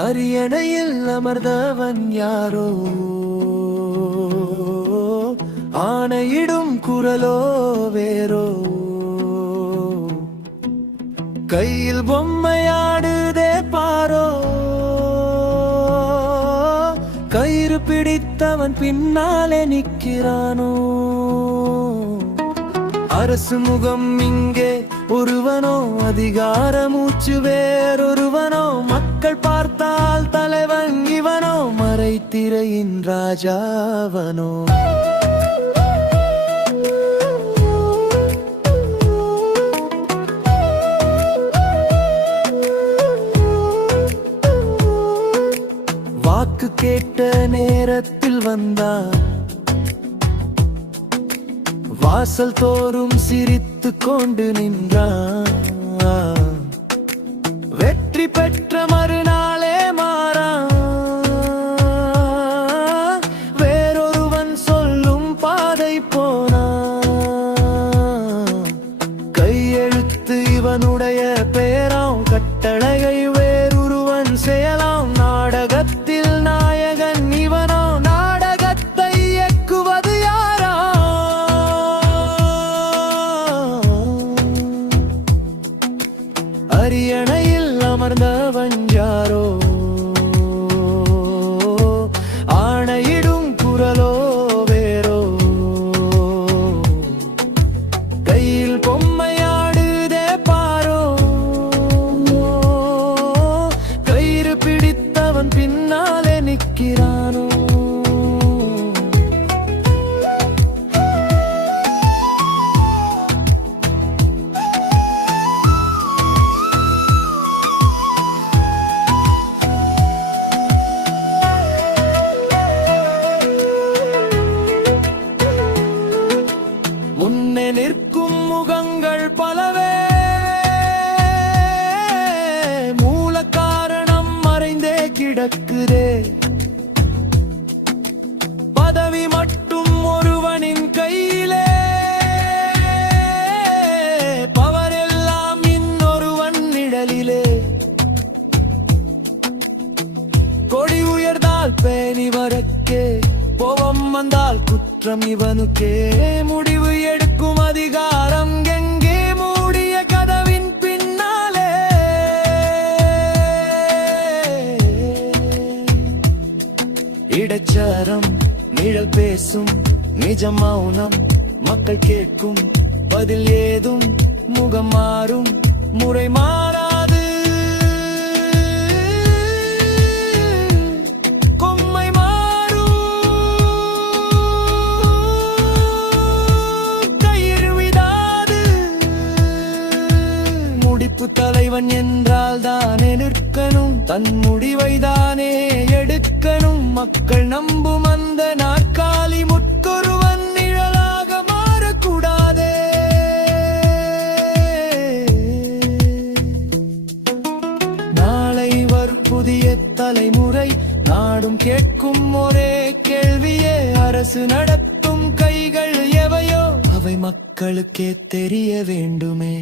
அரியணையில் அமர்ந்தவன் யாரோ, ஆணையிடும் குரலோ வேறோ. கையில் பொம்மையாடுதே பாரோ, கயிறு பிடித்தவன் பின்னாலே நிற்கிறானோ. அரசு முகம் இங்கே ஒருவனோ, அதிகார மூச்சு வேறொருவனோ. மக்கள் பார்த்தால் தலைவன் இவனோ, மறைத்திரையின் ராஜாவனோ. வாக்கு கேட்ட நேரத்தில் வந்தான், வாசல் தோறும் சிரித்து கொண்டு நின்றான். வெற்றி பெற்ற மறுநாளே மாறான், வேறொருவன் சொல்லும் பாதை போனான். கையெழுத்து இவனுடைய பெயராம், கட்டளையை வேறொருவன் செயலாம். நாடகத்தில் நாயகன் இவனோ, நாடகத்தை இயக்குவது யாரா? அரியணையில் அமர்ந்தவன் யாரோ, ஆணையிடும் குரலோ வேறோ. கையில் பொம்மையாடுதே பாரோ, கயிறு பிடித்தவன் பின்னாலே நிற்கிறானோ. முன்னே நிற்கும் முகங்கள் பலவே, மூல காரணம் மறைந்தே கிடக்குதே. பதவி மட்டும் ஒருவனின் கையிலே, பவர் எல்லாம் இன்னொருவன் நிழலிலே. கொடி உயர்ந்தால் பேணி வரக்கே, கோபம் வந்தால் குற்றம் இவனுக்கே. முடிவு எடுக்கும் அதிகாரம் எங்கே, மூடிய கதவின் பின்னாலே. இடைச்சாரம் நிழல் பேசும், நிஜ மௌனம் மக்கள் கேட்கும். பதில் ஏதும் முகம் மாறும், முறை மாறாது. தலைவன் என்றால் தானே நிற்கணும், தன் முடிவை தானே எடுக்கணும். மக்கள் நம்பும் அந்த நாற்காலி முற்கொருவன் நிழலாக மாறக்கூடாதே. நாளை வரும் புதிய தலைமுறை நாடும் கேட்கும் ஒரே கேள்வியே, அரசு நடத்தும் கைகள் எவையோ அவை மக்களுக்கே தெரிய வேண்டுமே.